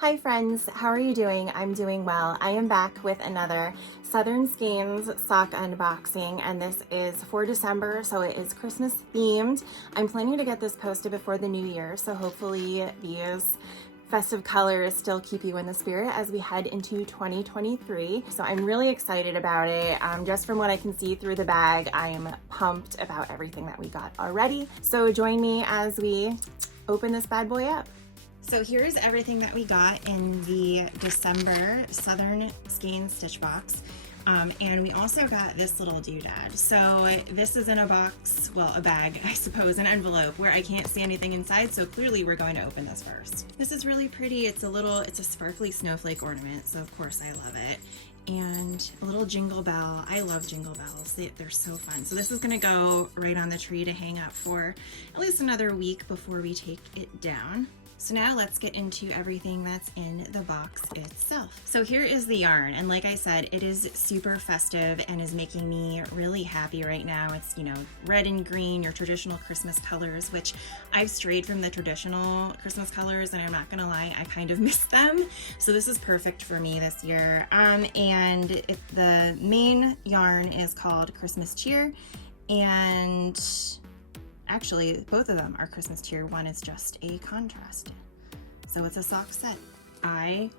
Hi friends, how are you doing? I'm doing well. I am back with another Southern Skeins sock unboxing, and this is for December, so it is Christmas themed. I'm planning to get this posted before the new year, so hopefully these festive colors still keep you in the spirit as we head into 2023. So I'm really excited about it. Just from what I can see through the bag, I am pumped about everything that we got already. So join me as we open this bad boy up. So here's everything that we got in the December Southern Skeins stitch box. And we also got this little doodad. So this is in a box, well, a bag, I suppose, an envelope where I can't see anything inside. So clearly we're going to open this first. This is really pretty. It's a sparkly snowflake ornament. So of course I love it. And a little jingle bell. I love jingle bells. They're so fun. So this is gonna go right on the tree to hang up for at least another week before we take it down. So now let's get into everything that's in the box itself. So here is the yarn, and like I said, it is super festive and is making me really happy right now. It's, you know, red and green, your traditional Christmas colors, which I've strayed from the traditional Christmas colors, and I'm not gonna lie, I kind of miss them. So this is perfect for me this year. The main yarn is called Christmas Cheer, and actually, both of them are Christmas Cheer. One is just a contrast. So it's a sock set. I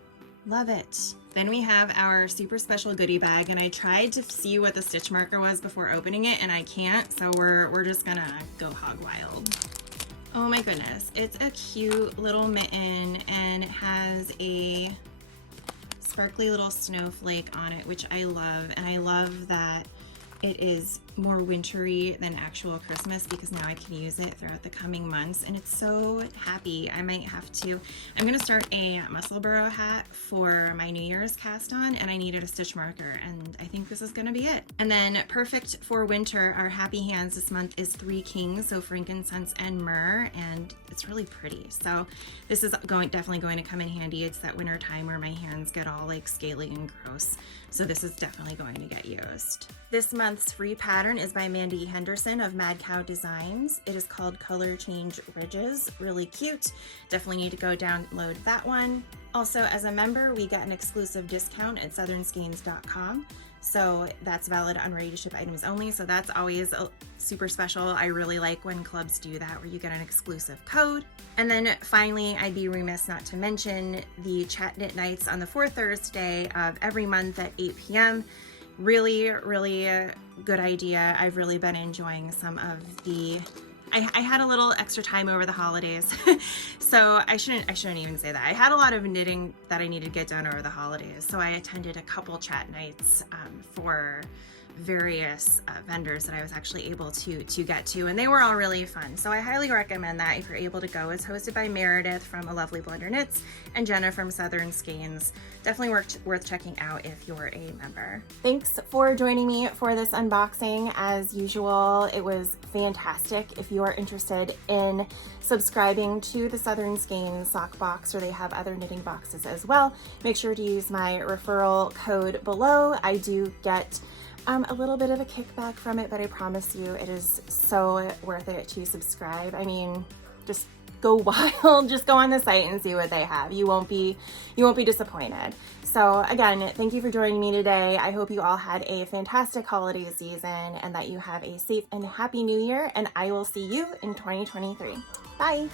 love it. Then we have our super special goodie bag, and I tried to see what the stitch marker was before opening it, and I can't, so we're just gonna go hog wild. Oh my goodness, it's a cute little mitten, and it has a sparkly little snowflake on it, which I love, and I love that it is more wintry than actual Christmas because now I can use it throughout the coming months, and it's so happy. I'm gonna start a Musselboro hat for my New Year's cast on, and I needed a stitch marker, and I think this is gonna be it. And then perfect for winter, our happy hands this month is Three Kings, so frankincense and myrrh, and it's really pretty. So this is definitely going to come in handy. It's that winter time where my hands get all like scaly and gross. So this is definitely going to get used. This month's free pattern is by Mandy Henderson of Mad Cow Designs. It is called Color Change Ridges. Really cute. Definitely need to go download that one. Also, as a member, we get an exclusive discount at southernskeins.com. So that's valid on ready to ship items only. So that's always super special. I really like when clubs do that, where you get an exclusive code. And then finally, I'd be remiss not to mention the chat knit nights on the fourth Thursday of every month at 8 p.m. Really, really good idea. I've really been enjoying some of the I had a little extra time over the holidays, so I shouldn't even say that. I had a lot of knitting that I needed to get done over the holidays, so I attended a couple chat nights for various vendors that I was actually able to get to, and they were all really fun. So I highly recommend that if you're able to go. It's hosted by Meredith from A Lovely Blender Knits and Jenna from Southern Skeins. Definitely worth checking out if you're a member. Thanks for joining me for this unboxing. As usual, it was fantastic. If you are interested in subscribing to the Southern Skeins sock box, or they have other knitting boxes as well, make sure to use my referral code below. I do get a little bit of a kickback from it, but I promise you it is so worth it to subscribe. I mean, just go wild. Just go on the site and see what they have. You won't be disappointed. So again, thank you for joining me today. I hope you all had a fantastic holiday season and that you have a safe and happy new year, and I will see you in 2023. Bye.